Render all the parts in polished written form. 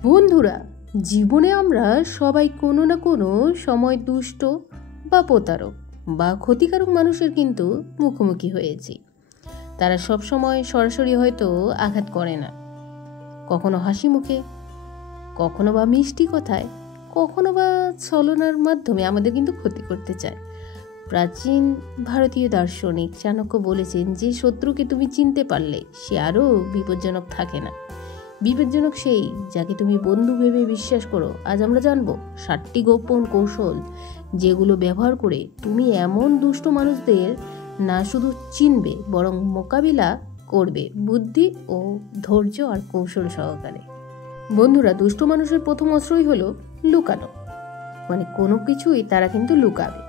বন্ধুরা, জীবনে আমরা সবাই কোনো না কোনো সময় দুষ্ট বা প্রতারক বা ক্ষতিকারক মানুষের কিন্তু মুখোমুখি হয়েছি। তারা সব সময় সরাসরি হয়তো আঘাত করে না, কখনো হাসি মুখে, কখনো বা মিষ্টি কথায়, কখনো বা ছলনার মাধ্যমে আমাদের কিন্তু ক্ষতি করতে চায়। প্রাচীন ভারতীয় দার্শনিক চাণক্য বলেছেন যে শত্রুকে তুমি চিনতে পারলে সে আরও বিপজ্জনক থাকে না। বিপজ্জনক সেই যাকে তুমি বন্ধু ভেবে বিশ্বাস করো। আজ আমরা জানবো 7টি গোপন কৌশল যেগুলো ব্যবহার করে তুমি এমন দুষ্ট মানুষদের না শুধু চিনবে বরং মোকাবিলা করবে বুদ্ধি ও ধৈর্য আর কৌশল সহকারে। বন্ধুরা, দুষ্ট মানুষের প্রথম অস্ত্রই হলো লুকানো, মানে কোনো কিছুই তারা কিন্তু লুকাবে।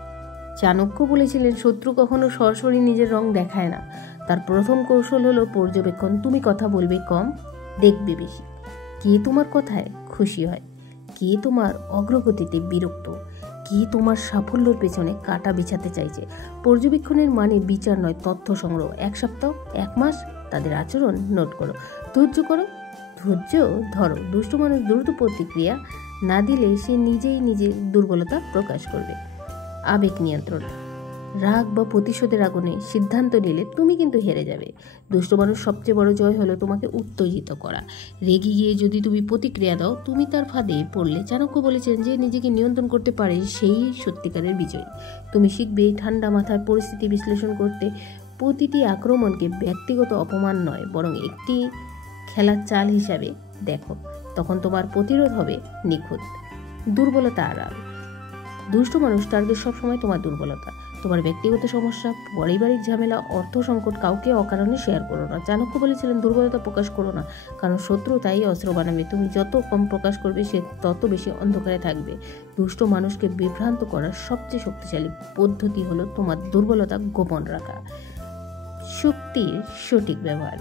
চাণক্য বলেছিলেন শত্রু কখনো সরাসরি নিজের রং দেখায় না। তার প্রথম কৌশল হলো পর্যবেক্ষণ। তুমি কথা বলবে কম, দেখবে বেশি। কে তোমার কথায় খুশি হয়, কে তোমার অগ্রগতিতে বিরক্ত, কে তোমার সাফল্যের পেছনে কাটা বিছাতে চাইছে। পর্যবেক্ষণের মানে বিচার নয়, তথ্য সংগ্রহ। 1 সপ্তাহ, 1 মাস তাদের আচরণ নোট করো। ধৈর্য ধরো। দুষ্ট মানুষ দ্রুত প্রতিক্রিয়া না দিলে সে নিজেই নিজের দুর্বলতা প্রকাশ করবে। আবেগ নিয়ন্ত্রণ। রাগ বা প্রতিশোধের আগুনে সিদ্ধান্ত নিলে তুমি কিন্তু হেরে যাবে। দুষ্ট মানুষ সবচেয়ে বড় জয় হলো তোমাকে উত্তেজিত করা। রেগে গিয়ে যদি তুমি প্রতিক্রিয়া দাও, তুমি তার ফাঁদে পড়লে। চাণক্য বলেছেন যে নিজেকে নিয়ন্ত্রণ করতে পারে সেই সত্যিকারের বিজয়ী। তুমি শিখবে ঠান্ডা মাথায় পরিস্থিতি বিশ্লেষণ করতে। প্রতিটি আক্রমণকে ব্যক্তিগত অপমান নয় বরং একটি খেলার চাল হিসাবে দেখো। তখন তোমার প্রতিরোধ হবে নিখুঁত। দুর্বলতা আড়াল। দুষ্ট মানুষ টার্গেট সবসময় তোমার দুর্বলতা, তোমার ব্যক্তিগত সমস্যা, পারিবারিক ঝামেলা, অর্থ সংকট। কাউকে অকারণে শেয়ার করো না। চাণক্য বলেছিলেন দুর্বলতা প্রকাশ করো না, কারণ শত্রু তাই অস্ত্র বানাবে। তুমি যত কম প্রকাশ করবে সে তত বেশি অন্ধকারে থাকবে। দুষ্ট মানুষকে বিভ্রান্ত করার সবচেয়ে শক্তিশালী পদ্ধতি হলো তোমার দুর্বলতা গোপন রাখা। শক্তির সঠিক ব্যবহার।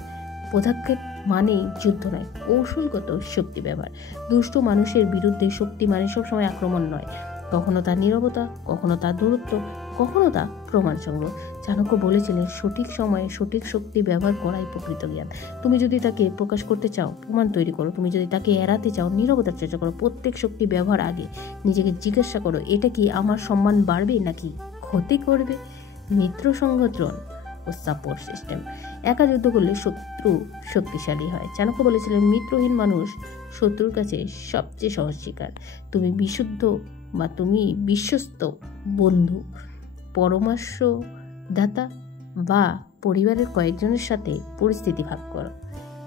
পদক্ষেপ মানেই যুদ্ধ নয়, কৌশলগত শক্তি ব্যবহার। দুষ্ট মানুষের বিরুদ্ধে শক্তি মানে সবসময় আক্রমণ নয়, কখনো তার নীরবতা, কখনো তার দূরত্ব, কখনো তা প্রমাণ সংগ্রহ। চাণক্য বলেছিলেন সঠিক সময়ে সঠিক শক্তি ব্যবহার করাই প্রকৃত জ্ঞান। তুমি যদি তাকে প্রকাশ করতে চাও, প্রমাণ তৈরি করো। তুমি যদি তাকে এড়াতে চাও, নীরবতার চেষ্টা করো। প্রত্যেক শক্তি ব্যবহার আগে নিজেকে জিজ্ঞাসা করো, এটা কি আমার সম্মান বাড়বে নাকি ক্ষতি করবে। মিত্র সংগঠন ও সাপোর্ট সিস্টেম। একা যুদ্ধ করলে শত্রু শক্তিশালী হয়। চাণক্য বলেছিলেন মিত্রহীন মানুষ শত্রুর কাছে সবচেয়ে সহজ শিকার। তুমি বিশ্বস্ত বন্ধু, পরামর্শদাতা বা পরিবারের কয়েকজনের সাথে পরিস্থিতি ভাগ করো।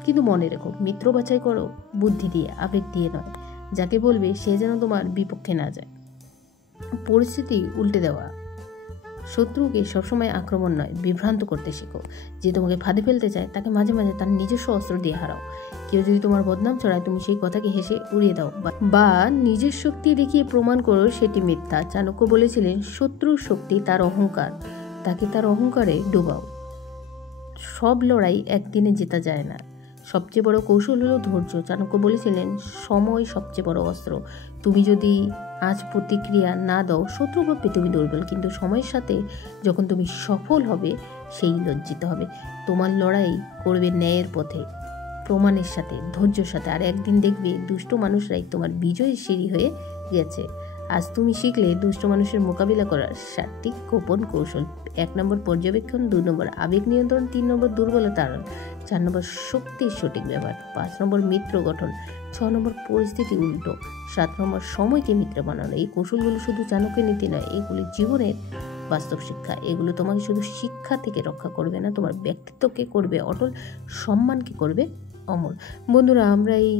কিন্তু মনে রেখো, মিত্র বাছাই করো বুদ্ধি দিয়ে, আবেগ দিয়ে নয়। যাকে বলবে সে যেন তোমার বিপক্ষে না যায়। পরিস্থিতি উল্টে দেওয়া। শত্রুকে সবসময় আক্রমণ নয়, বিভ্রান্ত করতে শেখো। যে তোমাকে ফাঁদে ফেলতে চায় তাকে মাঝে মাঝে তার নিজস্ব অস্ত্র দিয়ে হারাও। কেউ যদি তোমার বদনাম ছড়ায়, তুমি সেই কথাকে হেসে উড়িয়ে দাও বা নিজের শক্তি দেখিয়ে প্রমাণ করো সেটি মিথ্যা। চাণক্য বলেছিলেন শত্রুর শক্তি তার অহংকার, তাকে তার অহংকারে ডোবাও। সব লড়াই একদিনে জেতা যায় না। সবচেয়ে বড় কৌশল হলো ধৈর্য। চাণক্য বলেছিলেন সময় সবচেয়ে বড় অস্ত্র। তুমি যদি আজ প্রতিক্রিয়া না দাও, শত্রু ভাববে তুমি দুর্বল, কিন্তু সময়ের সাথে যখন তুমি সফল হবে সেই লজ্জিত হবে। তোমার লড়াই করবে ন্যায়ের পথে, প্রমাণের সাথে, ধৈর্যের সাথে। আর একদিন দেখবে দুষ্ট মানুষরাই তোমার বিজয়ের সিঁড়ি হয়ে গেছে। আজ তুমি শিখলে দুষ্ট মানুষের মোকাবিলা করার 7টি গোপন কৌশল। 1 নম্বর পর্যবেক্ষণ, 2 নম্বর আবেগ নিয়ন্ত্রণ, 3 নম্বর দুর্বলতা আড়াল, 4 নম্বর শক্তির সঠিক ব্যবহার, 5 নম্বর মিত্র গঠন, 6 নম্বর পরিস্থিতি উল্টো, 7 নম্বর সময়কে মিত্র বানানো। এই কৌশলগুলো শুধু চাণক্যের নীতি নয়, এগুলি জীবনের বাস্তব শিক্ষা। এগুলো তোমাকে শুধু শিক্ষা থেকে রক্ষা করবে না, তোমার ব্যক্তিত্বকে করবে অটল, সম্মানকে করবে অমর। বন্ধুরা, আমরা এই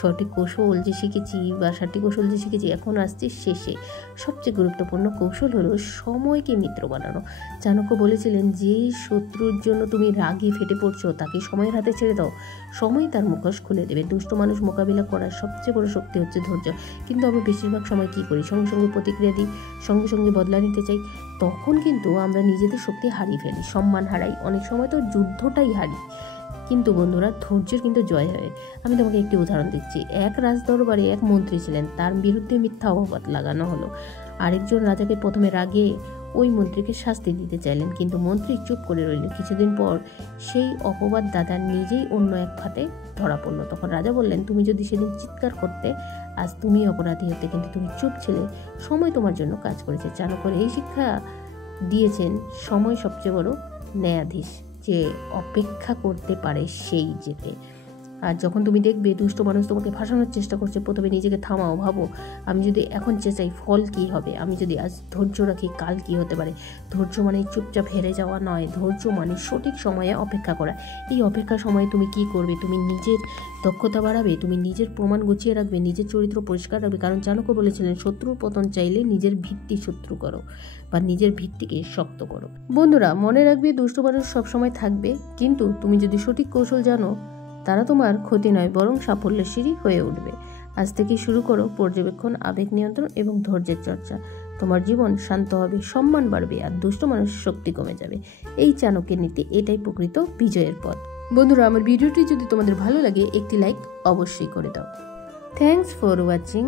6টি কৌশল যে শিখেছি বা 7টি কৌশল যে শিখেছি, এখন আসছে শেষে। সবচেয়ে গুরুত্বপূর্ণ কৌশল হলো সময়কে মিত্র বানানো। চাণক্য বলেছিলেন যে শত্রুর জন্য তুমি রাগে ফেটে পড়ছো, তাকে সময়ের হাতে ছেড়ে দাও, সময় তার মুখোশ খুলে দেবে। দুষ্ট মানুষ মোকাবিলা করার সবচেয়ে বড় শক্তি হচ্ছে ধৈর্য। কিন্তু আমরা বেশিরভাগ সময় কী করি, সঙ্গে সঙ্গে প্রতিক্রিয়া দিই, সঙ্গে সঙ্গে বদলা নিতে চাই। তখন কিন্তু আমরা নিজেদের শক্তি হারিয়ে ফেলি, সম্মান হারাই, অনেক সময় তো যুদ্ধটাই হারি। কিন্তু বন্ধুরা, ধৈর্যের কিন্তু জয় হয়। আমি তোমাকে একটি উদাহরণ দিচ্ছি। এক রাজদরবারে এক মন্ত্রী ছিলেন, তার বিরুদ্ধে মিথ্যা অপবাদ লাগানো হলো। আরেকজন রাজাকে প্রথমে রাগে ওই মন্ত্রীকে শাস্তি দিতে চাইলেন, কিন্তু মন্ত্রী চুপ করে রইলেন। কিছুদিন পর সেই অপবাদ দাদা নিজেই অন্য এক ফাঁদে ধরা পড়লো। তখন রাজা বললেন, তুমি যদি সেদিন চিৎকার করতে আজ তুমি অপরাধী হতে, কিন্তু তুমি চুপ ছিলে, সময় তোমার জন্য কাজ করেছে। চাণক্যর এই শিক্ষা দিয়েছেন, সময় সবচেয়ে বড় ন্যায়াধীশ, যে অপেক্ষা করতে পারে সেই জেতে। আর যখন তুমি দেখবে দুষ্ট মানুষ তোমাকে ফাঁসানোর চেষ্টা করছে, প্রথমে নিজেকে থামাও, ভাবো আমি যদি এখন চেঁচাই ফল কি হবে, আমি যদি আজ ধৈর্য রাখি কাল কি হতে পারে। ধৈর্য মানে চুপচাপ হেরে যাওয়া নয়, ধৈর্য মানে সঠিক সময়ে অপেক্ষা করা। এই অপেক্ষার সময়ে তুমি কি করবে? তুমি নিজের দক্ষতা বাড়াবে, তুমি নিজের প্রমাণ গুছিয়ে রাখবে, নিজের চরিত্র পরিষ্কার রাখবে। কারণ চাণক্য বলেছিলেন, শত্রুর পতন চাইলে নিজের ভিত্তি শত্রু করো বা নিজের ভিত্তিকে শক্ত করো। বন্ধুরা, মনে রাখবে দুষ্ট মানুষ সবসময় থাকবে, কিন্তু তুমি যদি সঠিক কৌশল জানো, তারা তোমার ক্ষতি নয় বরং সাফল্যের সিঁড়ি হয়ে উঠবে। আজ থেকে শুরু করো পর্যবেক্ষণ, আবেগ নিয়ন্ত্রণ এবং ধৈর্যের চর্চা। তোমার জীবন শান্ত হবে, সম্মান বাড়বে, আর দুষ্ট মানুষের শক্তি কমে যাবে। এই চাণক্যের নীতি, এটাই প্রকৃত বিজয়ের পথ। বন্ধুরা, আমার ভিডিওটি যদি তোমাদের ভালো লাগে একটি লাইক অবশ্যই করে দাও। Thanks for watching.